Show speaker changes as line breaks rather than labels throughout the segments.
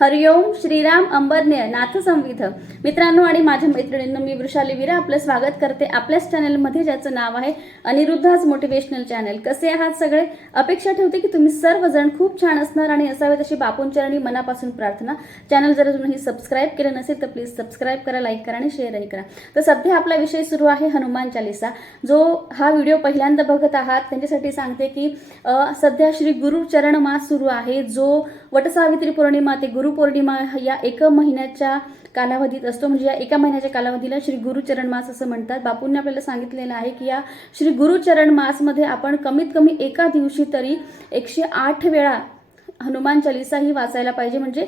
हरिओम श्रीराम अंबरनेय नाथ संविध मित्रांनो आणि माझ्या मैत्रिणींनो मी वृषाली वीरा आपलं स्वागत करते आपल्याच चॅनलमध्ये ज्याचं नाव आहे अनिरुद्धाच मोटिवेशनल चॅनल कसे आहात सगळे? अपेक्षा ठेवते की तुम्ही सर्वजण खूप छान असणार आणि असावे तशी बापूंचरणी मनापासून प्रार्थना. चॅनल जर अजूनही सबस्क्राईब केलं नसेल तर प्लीज सबस्क्राईब करा लाईक करा आणि शेअरही करा. तर सध्या आपला विषय सुरू आहे हनुमान चालिसा. जो हा व्हिडिओ पहिल्यांदा बघत आहात त्यांच्यासाठी सांगते की सध्या श्री गुरुचरण मास सुरू आहे. जो वटसावित्री पौर्णिमा ते गुरु गुरुपौर्णिमा या एक महिन्याच्या कालावधीत असतो. म्हणजे या एका महिन्याच्या कालावधीला श्री गुरुचरण मास असं म्हणतात. बापूंनी आपल्याला सांगितलेलं आहे की या श्री गुरुचरण मासमध्ये आपण कमीत कमी एका दिवशी तरी एकशे आठ वेळा हनुमान चालिसा ही वाचायला पाहिजे. म्हणजे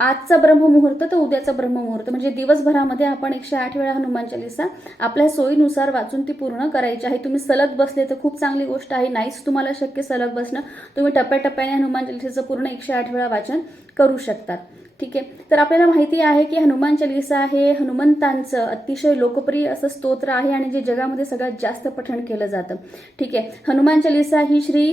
आजचा ब्रह्ममुहूर्त तर उद्याचा ब्रह्ममुहूर्त. म्हणजे दिवसभरामध्ये आपण एकशे आठ वेळा हनुमान चालिसा आपल्या सोयीनुसार वाचून ती पूर्ण करायची आहे. तुम्ही सलग बसले तर खूप चांगली गोष्ट आहे. नाहीच तुम्हाला शक्य सलग बसणं. तुम्ही टप्प्याटप्प्याने हनुमान चालिसेचं पूर्ण एकशे आठ वेळा वाचन करू शकतात. ठीक आहे? तर आपल्याला माहिती आहे की हनुमान चालिसा हे हनुमंतांचं अतिशय लोकप्रिय असं स्तोत्र आहे आणि जे जगामध्ये सगळ्यात जास्त पठण केलं जातं. ठीक आहे? हनुमान चालिसा ही श्री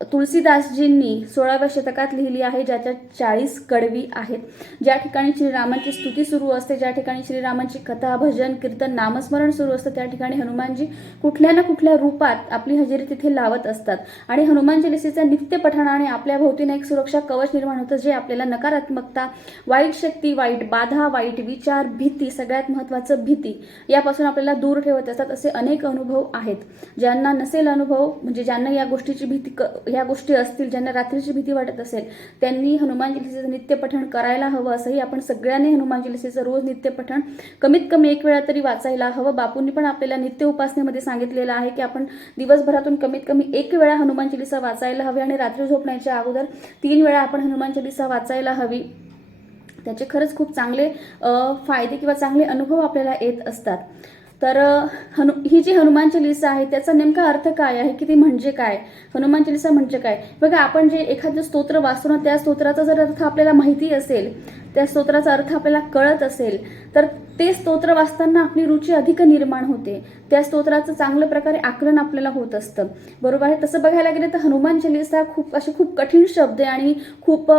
तुलसीदासजींनी सोळाव्या शतकात लिहिली आहे ज्याच्या चाळीस कडवी आहेत. ज्या ठिकाणी श्रीरामांची स्तुती सुरू असते ज्या ठिकाणी श्रीरामांची कथा भजन कीर्तन नामस्मरण सुरू असतं त्या ठिकाणी हनुमानजी कुठल्या ना कुठल्या रूपात आपली हजेरी तिथे लावत असतात. आणि हनुमान चालिसेचा नित्य पठणाने आपल्या भोवतीने एक सुरक्षा कवच निर्माण होतं जे आपल्याला नकारात्मकता वाईट शक्ती वाईट बाधा वाईट विचार भीती सगळ्यात महत्त्वाचं भीती यापासून आपल्याला दूर ठेवत असतात असे अनेक अनुभव आहेत. ज्यांना नसेल अनुभव म्हणजे ज्यांना या गोष्टीची भीती क ह्या गोष्टी असतील ज्यांना रात्रीची भीती वाटत असेल त्यांनी हनुमान चालिसेचं नित्यपठण करायला हवं असंही आपण सगळ्यांनी हनुमान चालिसेचं रोज नित्यपठण कमीत कमी एक वेळा तरी वाचायला हवं. बापूंनी पण आपल्याला नित्य उपासनेमध्ये सांगितलेलं आहे की आपण दिवसभरातून कमीत कमी एक वेळा हनुमान चालिसा वाचायला हवी आणि रात्री झोपण्याच्या अगोदर तीन वेळा आपण हनुमान चालिसा वाचायला हवी. त्याचे खरंच खूप चांगले फायदे किंवा चांगले अनुभव आपल्याला येत असतात. तर हनु ही जी हनुमान चालिसा आहे त्याचा नेमका अर्थ काय आहे? की ती म्हणजे काय? हनुमान चालिसा म्हणजे काय? बघा आपण जे एखादं स्तोत्र वाचतो ना त्या स्तोत्राचा जर अर्थ आपल्याला माहिती असेल त्या स्तोत्राचा अर्थ आपल्याला कळत असेल तर ते स्तोत्र वाचताना आपली रुची अधिक निर्माण होते. त्या स्तोत्राचं चांगल्या प्रकारे आकलन आपल्याला होत असतं. बरोबर आहे? तसं बघायला गेलं तर हनुमान चालिसा खूप असे खूप कठीण शब्द आहे आणि खूप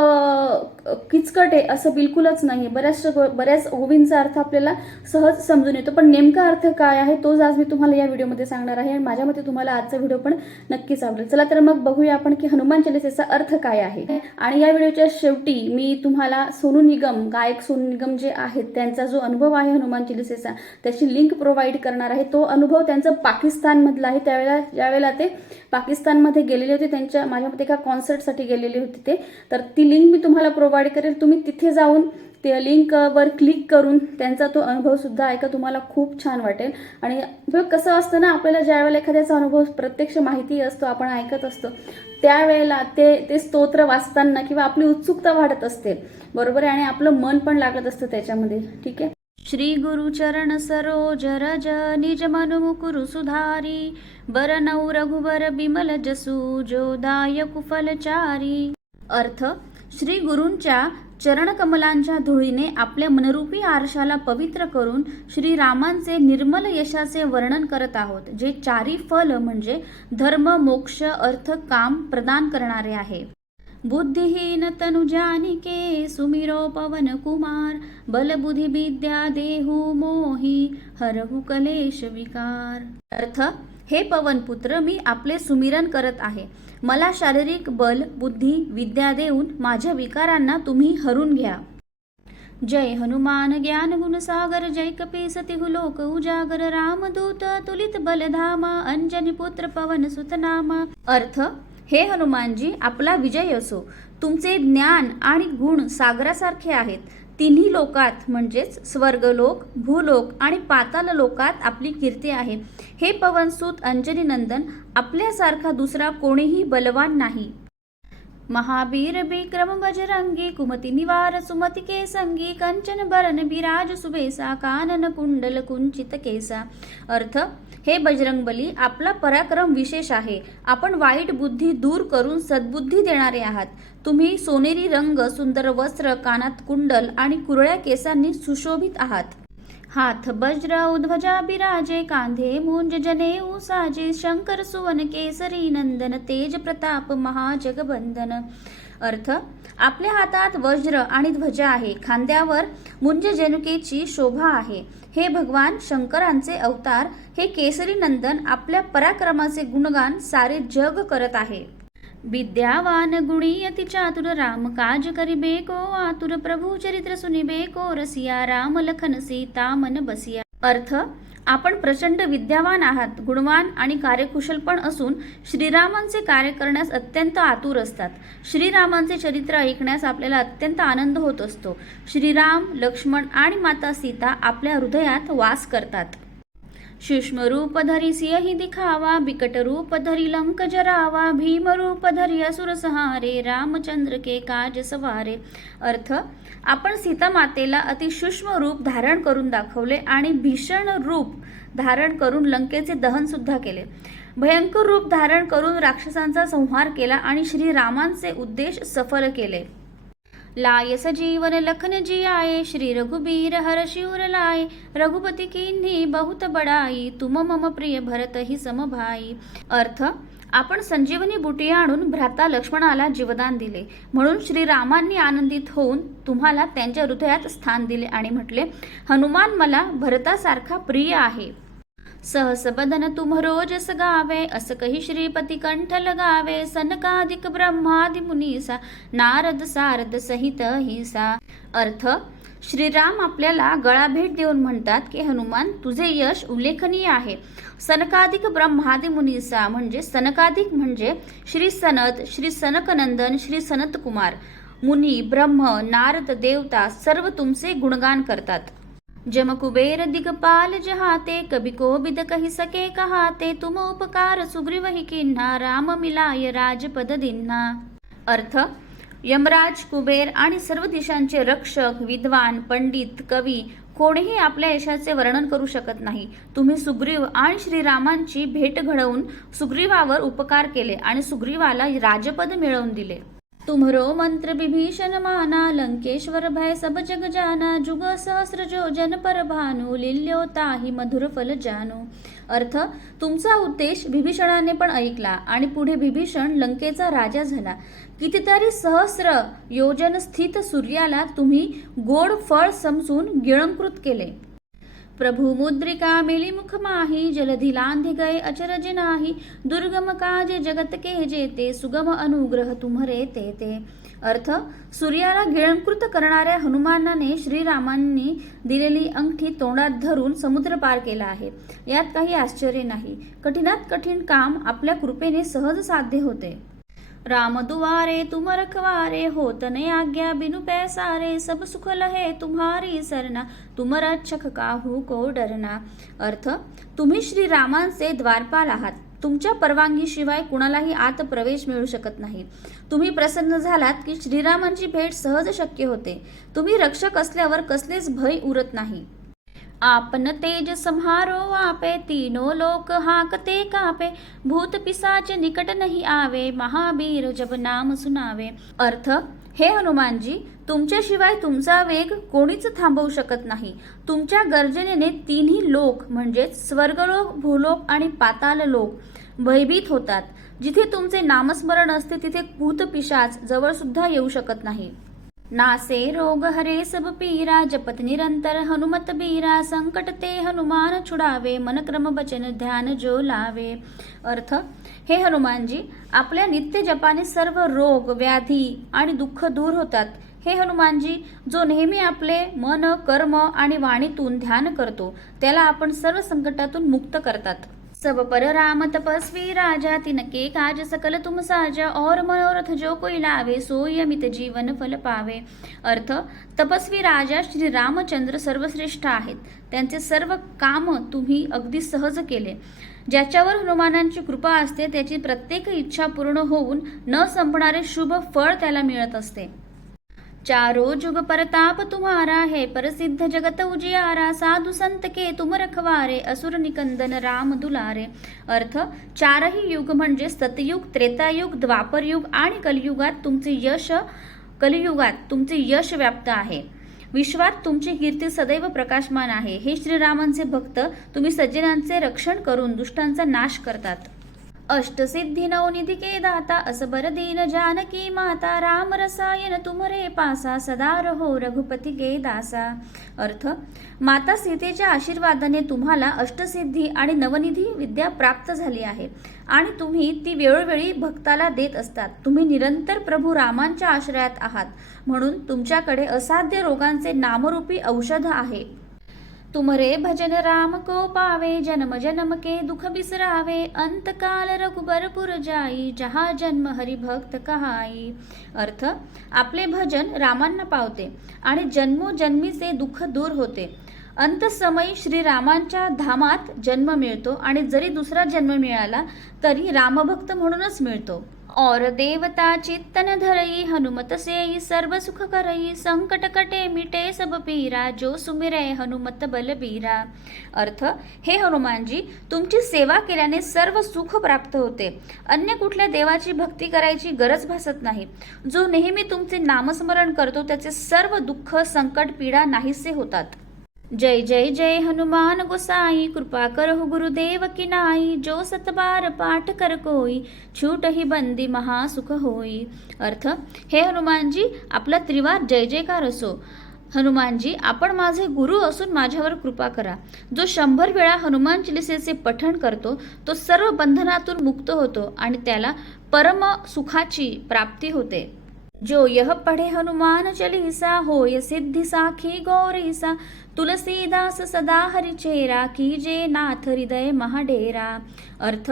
किचकट आहे असं बिलकुलच नाही बऱ्याच बऱ्याच ओवींचा अर्थ आपल्याला सहज समजून येतो. पण नेमका अर्थ काय आहे तोच आज मी तुम्हाला या व्हिडिओमध्ये सांगणार आहे आणि माझ्या मते तुम्हाला आजचा व्हिडिओ पण नक्कीच आवडेल. चला तर मग बघूया आपण की हनुमान चालिसेचा अर्थ काय आहे. आणि या व्हिडिओच्या शेवटी मी तुम्हाला सोनू निगम गायक सोनू निगम जे आहेत त्यांचा जो अनुभव आहे हनुमान चालिसेचा त्याची लिंक प्रोव्हाइड करणार आहे. तो अनुभव त्यांचा पाकिस्तानमधला आहे. त्यावेळेला ज्यावेळेला ते पाकिस्तानमध्ये गेलेले होते त्यांच्या माझ्या मते एका कॉन्सर्टसाठी गेलेले होते ते. तर ती लिंक मी तुम्हाला प्रोव्हाइड करेल. तुम्ही तिथे जाऊन त्या लिंकवर क्लिक करून त्यांचा तो अनुभव सुद्धा ऐका. तुम्हाला खूप छान वाटेल. आणि कसं असतं ना आपल्याला ज्यावेळेला एखाद्याचा अनुभव प्रत्यक्ष माहिती असतो आपण ऐकत असतो त्यावेळेला ते ते स्तोत्र वाचताना किंवा आपली उत्सुकता वाढत असते. बरोबर आहे? आणि आपलं मन पण लागत असतं त्याच्यामध्ये. ठीक आहे? श्री गुरुचरण सरोज रज निज मनु मुकुरु सुधारी बरनौ रघुबर बिमल जसू जोदाय कुफलचारी अर्थ श्री गुरूंच्या चरणकमलांच्या धुळीने आपल्या मनरूपी आरशाला पवित्र करून श्री रामांचे निर्मल यशाचे वर्णन करत आहोत जे चारी फल म्हणजे धर्म मोक्ष अर्थ काम प्रदान करणारे आहे. बुद्धिहीन तनु जानिके सुमिरो पवन कुमार बलबुद्धी विद्या देहु मोही हरहु कलेश विकार. अर्थ हे पवनपुत्र मी आपले सुमिरन करत आहे. मला शारीरिक बल बुद्धी विद्या देऊन माझ्या विकारांना तुम्ही हरून घ्या. जय हनुमान ज्ञान गुण सागर जय कपी सतिहु लोक उजागर रामदूत तुलित बलधामा अंजनी पुत्र पवन सुतनामा. अर्थ हे हनुमानजी आपला विजय असो. तुमचे ज्ञान आणि गुण सागरासारखे आहेत. तिन्ही लोकात म्हणजेच स्वर्गलोक भूलोक आणि पाताल लोकात आपली कीर्ती आहे. हे पवनसूत अंजनी नंदन आपल्यासारखा दुसरा कोणीही बलवान नाही. महावीर विक्रम बजरंगी कुमति निवार सुमति के संगी कंचन बरन बिराज सुबेसा कानन कुंडल कुंचित केसा. अर्थ हे बजरंगबली आपला पराक्रम विशेष आहे. आपण वाईट बुद्धी दूर करून सद्बुद्धी देणारे आहात. तुम्ही सोनेरी रंग सुंदर वस्त्र कानात कुंडल आणि कुरळ्या केसांनी सुशोभित आहात. हाथ वज्र उध्वजा बिराजे कांधे मुंज जने साजे शंकर सुवन केसरी नंदन तेज प्रताप महाजगबंधन अर्थ आपल्या हातात वज्र आणि ध्वजा आहे. खांद्यावर मुंज जनुकेची शोभा आहे. हे भगवान शंकरांचे अवतार हे केसरी नंदन आपल्या पराक्रमाचे गुणगान सारे जग करत आहे. विद्यावान गुणी अति चातुर राम काज करिबे को आतुर प्रभू चरित्र सुनिबे को रसिया राम लखन सीता मन बसिया। अर्थ आपण प्रचंड विद्यावान आहात गुणवान आणि कार्यकुशल पण असून श्रीरामांचे कार्य करण्यास अत्यंत आतुर असतात. श्रीरामांचे चरित्र ऐकण्यास आपल्याला अत्यंत आनंद होत असतो. श्रीराम लक्ष्मण आणि माता सीता आपल्या हृदयात वास करतात. सूक्ष्म रूप धरी सिंही दिखावा बिकट रूप धरी लंक जरावा भीम रूप धरी असुर संहारे रामचंद्र के काज सवारे अर्थ आपण सीता मातेला अति सूक्ष्म रूप धारण करून दाखवले आणि भीषण रूप धारण करून लंकेचे दहन सुद्धा केले. भयंकर रूप धारण करून राक्षसांचा संहार केला आणि श्रीरामांचे उद्देश सफल केले. लायस सजीवन लखन जी आए श्री रघुबीर हर शिवर लाय रघुपती किन्ही बहुत बड़ाई तुम मम प्रिय भरत ही समभाई अर्थ आपण संजीवनी बुटी आणून भ्राता लक्ष्मणाला जीवदान दिले. म्हणून श्रीरामांनी आनंदित होऊन तुम्हाला त्यांच्या हृदयात स्थान दिले आणि म्हटले हनुमान मला भरतासारखा प्रिय आहे. सहस बदन तुम रोजस गावे अस कही श्रीपती कंठ लगावे सनकाधिक ब्रह्मादि मुनीसा नारद सारद सहित हिसा. अर्थ श्रीराम आपल्याला गळा भेट देऊन म्हणतात की हनुमान तुझे यश उल्लेखनीय आहे. सनकाधिक ब्रह्मादि मुनीसा म्हणजे सनकाधिक म्हणजे श्री सनत श्री सनकनंदन श्री सनत कुमार मुनी ब्रह्म नारद देवता सर्व तुमचे गुणगान करतात. जम कुबेर दिगपाल जहाते कभी को बिद कही सके कहाते तुम उपकार सुग्रीव ही किन्हा राम मिलाय राजपद दिन्हा. अर्थ यमराज कुबेर आणि सर्व दिशांचे रक्षक विद्वान पंडित कवी कोणीही आपल्या यशाचे वर्णन करू शकत नाही. तुम्ही सुग्रीव आणि श्रीरामांची भेट घडवून सुग्रीवावर उपकार केले आणि सुग्रीवाला राजपद मिळवून दिले. तुम्हरो मंत्र विभीषण माना लंकेश्वर भय सब जग जाना जुग सहस्र जो जन पर भानु लिल्यो ताही मधुर फल जानू. अर्थ तुमचा उद्देश विभीषणाने पण ऐकला आणि पुढे विभीषण लंकेचा राजा झाला. कितीतरी सहस्र योजन स्थित सूर्याला तुम्ही गोड फळ समजून गिळंकृत केले. प्रभु मुद्रिका मिली मुख माही जलधि लांधि गए अचरज नाही। दुर्गम काज जगत के जेते सुगम अनुग्रह तुम्हरे ते ते अर्थ सूर्याला गिळंकृत करणाऱ्या हनुमानाने श्रीरामांनी दिलेली अंगठी तोंडात धरून समुद्र पार केला आहे. यात काही आश्चर्य नाही. कठीणात कठीण काम आपल्या कृपेने सहज साध्य होते. राम दुआरे तुम रखवारे होत ने आज्ञा बिनु पैसारे सब सुख लहे तुम्हारी सरना तुम रक्षक काहू को डरना। अर्थ तुम्ही श्री रामांचे द्वारपाल आहात. तुमच्या परवानगीशिवाय कुणालाही आत प्रवेश मिळू शकत नाही. तुम्ही प्रसन्न झालात की श्रीरामांची भेट सहज शक्य होते. तुम्ही रक्षक असल्यावर कसलेच भय उरत नाही. आपन तेज संहारो आपे तीनो लोक हाकते कापे भूत पिसाच निकट नहीं आवे महावीर जब नाम सुनावे अर्थ हे हनुमानजी तुमच्याशिवाय तुमचा वेग कोणीच थांबवू शकत नाही तुमच्या गर्जनेने तिन्ही लोक म्हणजेच स्वर्गलोक भूलोक आणि पाताल लोक भयभीत होतात जिथे तुमचे नामस्मरण असते तिथे भूत पिशाच जवळ सुद्धा येऊ शकत नाही नासे रोग हरे सब पीरा जपत निरंतर हनुमत बीरा संकट ते हनुमान छुडावे मन क्रम बचन ध्यान जो लावे. अर्थ हे हनुमानजी आपल्या नित्य जपाने सर्व रोग व्याधी आणि दुःख दूर होतात. हे हनुमानजी जो नेहमी आपले मन कर्म आणि वाणीतून ध्यान करतो त्याला आपण सर्व संकटातून मुक्त करतात. सब पर राम तपस्वी राजा तिनके काज सकल तुम साजा। और मनोरथ जो कोई लावे सोयमित अमित जीवन फल पावे। अर्थ तपस्वी राजा श्री रामचंद्र सर्वश्रेष्ठ आहेत। त्यांचे सर्व काम तुम्ही अगदी सहज केले। ज्याच्यावर हनुमानांची कृपा असते त्याची प्रत्येक इच्छा पूर्ण होऊन न संपणारे शुभ फळ त्याला मिळत असते। चारो जुग परताप तुम्हारा है प्रसिद्ध जगत उजियारा। साधु संत के तुम रखवारे असुर निकंदन राम दुलारे। अर्थ चारही युग म्हणजे सतयुग त्रेतायुग द्वापरयुग आणि कलियुगात तुमचे यश कलियुगात तुमचे यश व्याप्त आहे. विश्वात तुमची कीर्ती सदैव प्रकाशमान आहे. हे श्रीरामांचे भक्त तुम्ही सज्जनांचे रक्षण करून दुष्टांचा नाश करतात. अष्टसिद्धी नवनिधी के दाता असबर दीन जानकी माता राम रसायन तुमरे पासा सदा रहो रघुपती के दासा. अर्थ माता सीतेच्या आशीर्वादाने तुम्हाला अष्टसिद्धी आणि नवनिधी विद्या प्राप्त झाली आहे. आणि तुम्ही ती वेळोवेळी भक्ताला देत असतात. तुम्ही निरंतर प्रभू रामांच्या आश्रयात आहात. म्हणून तुमच्याकडे असाध्य रोगांचे नामरूपी औषध आहे. तुमरे भजन राम को पावे जन्म जन्म के दुख बिसरावे अंत काल रघुबरपुर जाई जहा जन्म हरि भक्त कहाई. अर्थ आपले भजन रामांना पावते आणि जन्मोजन्मीचे दुःख दूर होते. अंतसमयी श्रीरामांच्या धामात जन्म मिळतो आणि जरी दुसरा जन्म मिळाला तरी रामभक्त म्हणूनच मिळतो. और देवता चित्तन धरई हनुमत सेई सर्व सुख करई संकट कटे मिटे सब पीरा जो सुमिरे हनुमत बलबीरा अर्थ हे हनुमानजी तुमची सेवा केल्याने सर्व सुख प्राप्त होते. अन्य कुठल्या देवाची भक्ती करायची गरज भासत नाही. जो नेहमी तुमचे नामस्मरण करतो त्याचे सर्व दुःख संकट पीडा नाहीसे होतात. जय जय जय हनुमान गोसाई कृपा करहु गुरुदेव की नाई जो सतबार पाठ कर कोई छूट ही बंदी महासुख होई। अर्थ हे हनुमानजी आपला त्रिवार जय जयकार असो. हनुमानजी आपण माझे गुरु असून माझ्यावर कृपा करा. जो शंभर वेळा हनुमान चालिसेचे पठण करतो तो सर्व बंधनातून मुक्त होतो आणि त्याला परम सुखाची प्राप्ती होते. जो यह पढ़े हनुमान चलिसा होय सिद्धि साखी गौरीसा तुलसीदास सदा हरिचेरा कीजे नाथ हृदय महाडेरा अर्थ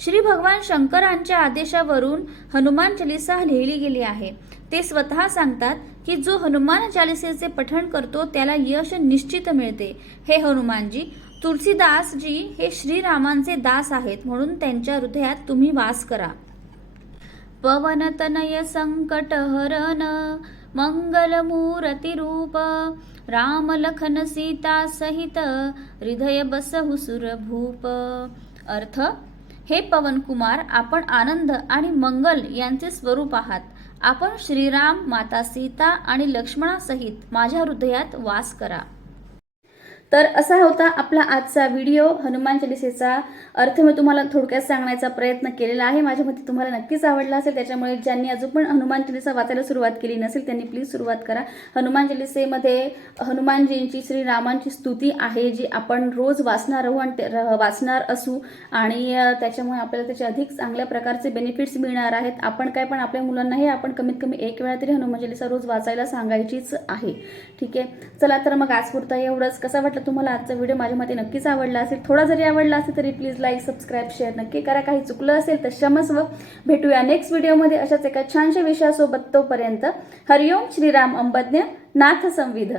श्री भगवान शंकरांच्या आदेशावरून हनुमान चालिसा लिहिली गेली आहे. ते स्वतः सांगतात की जो हनुमान चालिसेचे पठण करतो त्याला यश निश्चित मिळते. हे हनुमानजी तुलसीदासजी हे श्रीरामांचे दास आहेत म्हणून त्यांच्या हृदयात तुम्ही वास करा. पवनतनय संकटहरण राम रामलखन सीता सहित हृदय बसहु सुरभूप अर्थ हे पवनकुमार आपण आनंद आणि मंगल यांचे स्वरूप आहात. आपण श्रीराम माता सीता आणि लक्ष्मणासहित माझ्या हृदयात वास करा. तर असा होता आपला आजचा व्हिडिओ. हनुमान चालिसेचा अर्थ मी तुम्हाला थोडक्यात सांगण्याचा प्रयत्न केलेला आहे. माझ्या मते तुम्हाला नक्कीच आवडला असेल. त्याच्यामुळे ज्यांनी अजून पण हनुमान चालिसा वाचायला सुरुवात केली नसेल त्यांनी प्लीज सुरुवात करा. हनुमान चालिसेमध्ये हनुमानजींची श्रीरामांची स्तुती आहे जी आपण रोज वाचणार आहोत आणि ते- र- वाचणार असू. आणि त्याच्यामुळे आपल्याला त्याचे अधिक चांगल्या प्रकारचे बेनिफिट्स मिळणार आहेत. आपण काय पण आपल्या मुलांनाही आपण कमीत कमी एक वेळा तरी हनुमान चालिसा रोज वाचायला सांगायचीच आहे. ठीक आहे? चला तर मग आज पुरता एवढंच. कसा वाटलं तुम्हाला आजचा व्हिडिओ माझ्या मते नक्कीच आवडला असेल थोडा जरी आवडला असेल तरी प्लीज लाईक सबस्क्राईब शेअर नक्की करा. काही चुकलं असेल तर क्षमस्व. भेटूया नेक्स्ट व्हिडिओमध्ये अशाच एका छानशा विषयासोबत तोपर्यंत. हरिओम श्रीराम अंबज्ञ नाथ संविध.